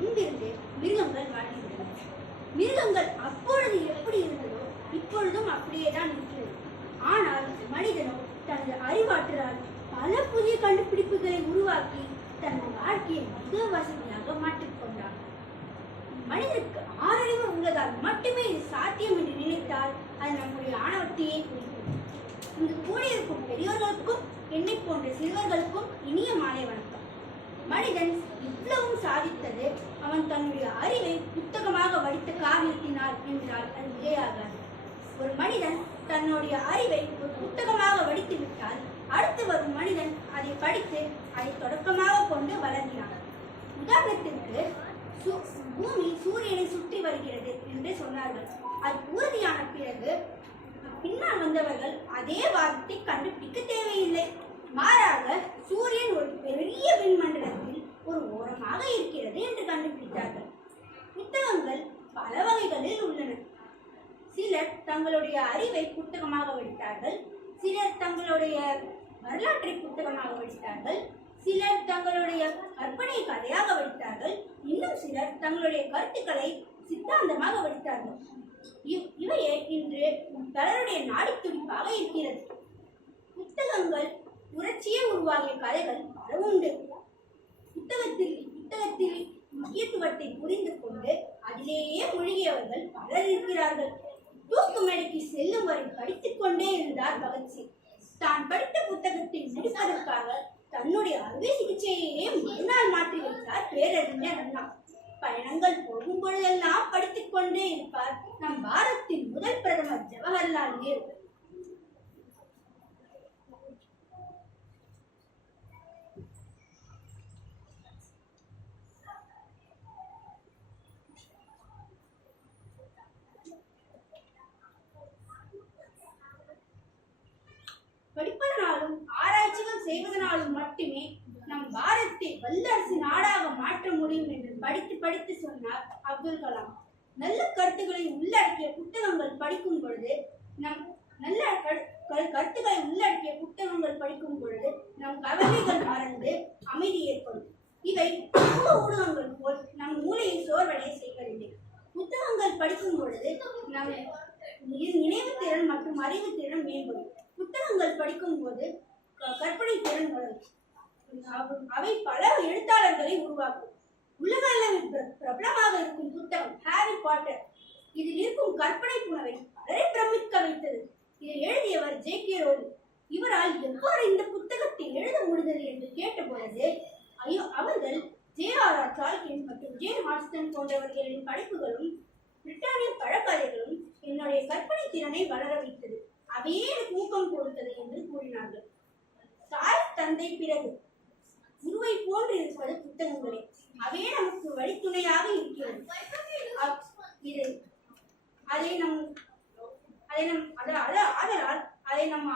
முன்பிருந்தே மிருகங்கள் வாழ்கின்றன. மிருகங்கள் அப்பொழுது எப்படி இருந்ததோ இப்பொழுதும் அப்படியேதான் இருக்கிறது. ஆனால் மனிதனோ தனது அறிவாற்றலால் பல புதிய கண்டுபிடிப்புகளை உருவாக்கி தனது வாழ்க்கையை மிக வசதியாக மாற்றிக்கொண்டார். மனிதனுக்கு ஆறறிவு உள்ளதால் மட்டுமே இது சாத்தியம் என்று நினைத்தால் அது நம்முடைய ஆணவத்தையே குறிக்கும். இங்கு கூடியிருக்கும் பெரியோர்களுக்கும் என்னை போன்ற சிறுவர்களுக்கும் இனிய மாலை வணக்கம். மனிதன் இவ்வளவும் சாதித்தது அவன் தன்னுடைய அறிவை புத்தகமாக வடித்த காரணத்தினால் என்றால் அது மிகையாகாது. ஒரு மனிதன் தன்னுடைய அறிவை ஒரு புத்தகமாக வடித்து விட்டால் அடுத்து வரும் மனிதன் அதை படித்து அதை தொடக்கமாக கொண்டு வளர்கிறான். உதாரணத்திற்கு பூமி சூரியனை சுற்றி வருகிறது என்று சொன்னார்கள். அது உறுதியான பிறகு பின்னால் வந்தவர்கள் அதே வாதத்தை கண்டுபிடிக்க தேவையில்லை. மாறாக சூரியன் ஒரு பெரிய விண்மண்டலத்தில் ஒரு ஓரமாக இருக்கிறது என்று கண்டுபிடித்தார்கள். புத்தகங்கள் பல வகைகளில் உள்ளன. சிலர் தங்களுடைய அறிவை புத்தகமாக வடித்தார்கள், சிலர் தங்களுடைய வரலாற்றை புத்தகமாக வடித்தார்கள், சிலர் தங்களுடைய கற்பனை கதையாக வடித்தார்கள், இன்னும் சிலர் தங்களுடைய கருத்துக்களை சித்தாந்தமாக வடித்தார்கள். இவையே இன்று பலருடைய நாடி துடிப்பாக இருக்கிறது. புத்தகங்கள் புரட்சியே உருவாகிய கதைகள் பல உண்டு. புத்தகத்தில் முக்கியத்துவத்தை புரிந்து கொண்டு அதிலேயே மூழ்கியவர்கள் பலர் இருக்கிறார்கள். தூக்கு மேடைக்கு செல்லும் வரை படித்துக் கொண்டே இருந்தார் பகத்சிங். தான் படித்த புத்தகத்தை முடிப்பதற்காக தன்னுடைய அறுவை சிகிச்சையையே மறுநாள் மாற்றி வைத்தார் பேரறிஞர் அண்ணா. பயணங்கள் போகும் பொழுதெல்லாம் படித்துக் கொண்டே இருப்பார் நம் பாரதத்தின் முதல் பிரதமர் ஜவஹர்லால் நேரு. படிப்பதனாலும் ஆராய்ச்சிகள் செய்வதனாலும் மட்டுமே நம் பாரதத்தை வல்லரசு நாடாக மாற்ற முடியும் என்று படித்து சொன்னார் அப்துல் கலாம். நல்ல கருத்துக்களை உள்ளடக்கிய புத்தகங்கள் படிக்கும் பொழுது நம் கவலைகள் மறந்து அமைதி ஏற்படும். இவை ஊடகங்கள் போல் நம் மூளையை சோர்வடைய செய்வதில்லை. புத்தகங்கள் படிக்கும் பொழுது நம் நினைவு திறன் மற்றும் அறிவு திறன் மேம்படும். புத்தகங்கள் படிக்கும் போது கற்பனை திறன் வளரும். அவை பல எழுத்தாளர்களை உருவாக்கும். உலக அளவில் பிரபலமாக இருக்கும் புத்தகம் ஹாரி பாட்டர். இதில் இருக்கும் கற்பனை புனவை பலரை பிரமிக்க வைத்தது. இதை எழுதியவர் ஜே.கே. ரோலிங். இவரால் எவ்வாறு இந்த புத்தகத்தை எழுத முடிந்தது என்று கேட்டபொழுது அவர்கள் ஜே.ஆர்.ஆர். டால்கின் மற்றும் ஜேன் ஆஸ்டன் போன்றவர்களின் படைப்புகளும் பிரிட்டானிய பழக்கதைகளும் என்னுடைய கற்பனை திறனை வளர வைத்தது. அவையே எனக்கு ஊக்கம் கொடுத்தது என்று கூறினார்கள். தாய் தந்தை பிறகு குருவை போன்று இருப்பது புத்தகங்களே. அவையே நமக்கு வழித்துணையாக இருக்கிறது. ஆதலால் அதை நம்